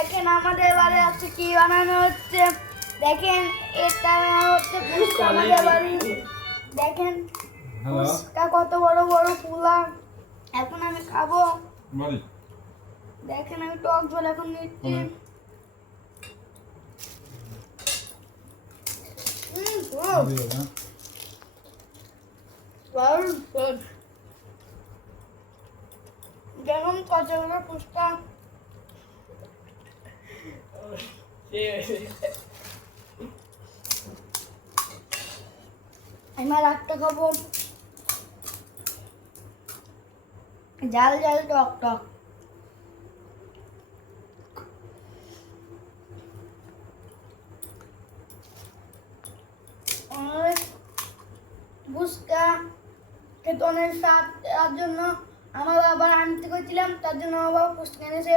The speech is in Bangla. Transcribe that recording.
দেখেন আমাদের বাড়ি আছে কি বানানো হচ্ছে। দেখেন এটা হচ্ছে ফুচকা আমাদের বাড়ি। দেখেন ফুচকা কত বড় বড় ফুলা। এখন আমি খাবো। দেখেন আমি টক ঝোল এখন নিচ্ছি। যেমন কতগুলো ফুচকা আমি রাতটা খাবো ঝাল ঝাল টক টক। ফুচকা খেতে অনেক স্বাদ, তার জন্য আমার বাবা আনতে গেছিলাম, তার জন্য আমার বাবা ফুচকা এনেছে।